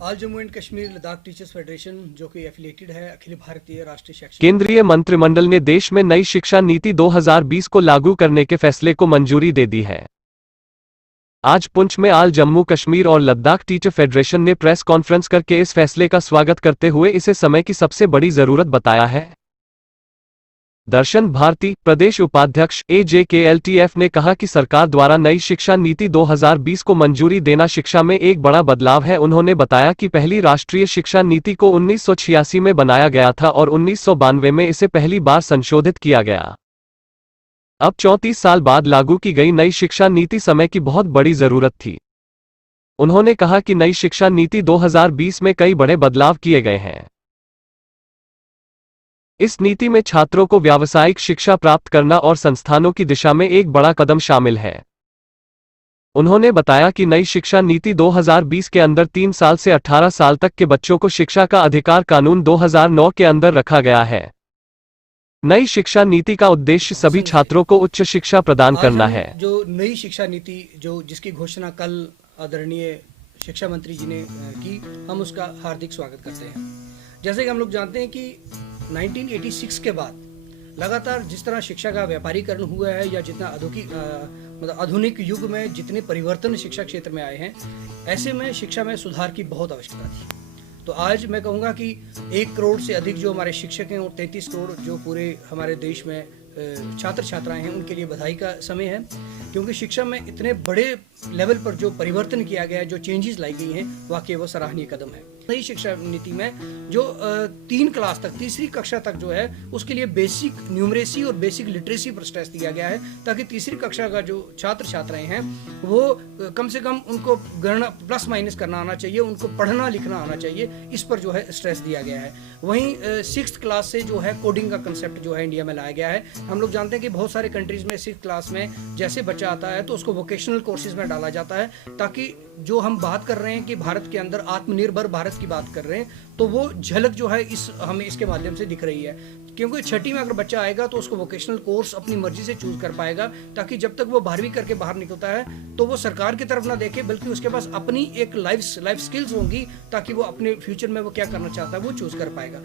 All Jammu and Kashmir Ladakh teachers federation जो कि affiliated है अखिल भारतीय राष्ट्रीय शैक्षिक केंद्रीय मंत्रिमंडल ने देश में नई शिक्षा नीति 2020 को लागू करने के फैसले को मंजूरी दे दी है। आज पुंछ में ऑल जम्मू कश्मीर और लद्दाख टीचर फेडरेशन ने प्रेस कॉन्फ्रेंस करके इस फैसले का स्वागत करते हुए इसे समय की सबसे बड़ी जरूरत बताया है। दर्शन भारती प्रदेश उपाध्यक्ष AJKLTF ने कहा कि सरकार द्वारा नई शिक्षा नीति 2020 को मंजूरी देना शिक्षा में एक बड़ा बदलाव है। उन्होंने बताया कि पहली राष्ट्रीय शिक्षा नीति को 1986 में बनाया गया था और 1992 में इसे पहली बार संशोधित किया गया। अब 34 साल बाद लागू की गई नई शिक्षा नीति समय की बहुत बड़ी जरूरत थी। उन्होंने कहा कि नई शिक्षा नीति 2020 में कई बड़े बदलाव किए गए हैं। इस नीति में छात्रों को व्यावसायिक शिक्षा प्राप्त करना और संस्थानों की दिशा में एक बड़ा कदम शामिल है। उन्होंने बताया कि नई शिक्षा नीति 2020 के अंदर 3 साल से 18 साल तक के बच्चों को शिक्षा का अधिकार कानून 2009 के अंदर रखा गया है। नई शिक्षा नीति का उद्देश्य सभी छात्रों को उच्च शिक्षा प्रदान करना है। जो नई शिक्षा नीति जिसकी घोषणा कल आदरणीय शिक्षा मंत्री जी ने की, हम उसका हार्दिक स्वागत करते हैं। जैसे कि हम लोग जानते हैं कि 1986 के बाद लगातार जिस तरह शिक्षा का व्यापारीकरण हुआ है या जितना आधुनिक युग में जितने परिवर्तन शिक्षा क्षेत्र में आए हैं, ऐसे में शिक्षा में सुधार की बहुत आवश्यकता थी। तो आज मैं कहूँगा कि 1 करोड़ से अधिक जो हमारे शिक्षक हैं और 33 करोड़ जो पूरे हमारे देश में छात्र छात्राएं हैं, उनके लिए बधाई का समय है, क्योंकि शिक्षा में इतने बड़े लेवल पर जो परिवर्तन किया गया है, जो चेंजेस लाई गई हैं, वाकई वो सराहनीय कदम है। नई शिक्षा नीति में जो 3 क्लास तक, तीसरी कक्षा तक जो है, उसके लिए बेसिक न्यूमरेसी और बेसिक लिटरेसी पर स्ट्रेस दिया गया है, ताकि तीसरी कक्षा का जो छात्र छात्राएं हैं वो कम से कम उनको गणना प्लस माइनस करना आना चाहिए, उनको पढ़ना लिखना आना चाहिए, इस पर जो है स्ट्रेस दिया गया है। वहीं 6th क्लास से जो है कोडिंग का कंसेप्ट जो है इंडिया में लाया गया है। हम लोग जानते हैं कि बहुत सारे कंट्रीज में 6th क्लास में जैसे बच्चा आता है तो उसको वोकेशनल कोर्सेज में डाला जाता है, ताकि जो हम बात कर रहे हैं कि भारत के अंदर आत्मनिर्भर भारत की बात कर रहे हैं, तो वो झलक जो है हमें इसके माध्यम से दिख रही है। क्योंकि 6ठी में अगर बच्चा आएगा तो उसको वोकेशनल कोर्स अपनी मर्जी से चूज कर पाएगा, ताकि जब तक वो 12वीं करके बाहर निकलता है तो वो सरकार की तरफ ना देखे, बल्कि उसके पास अपनी एक लाइफ स्किल्स होंगी, ताकि वो अपने फ्यूचर में वो क्या करना चाहता है वो चूज कर पाएगा।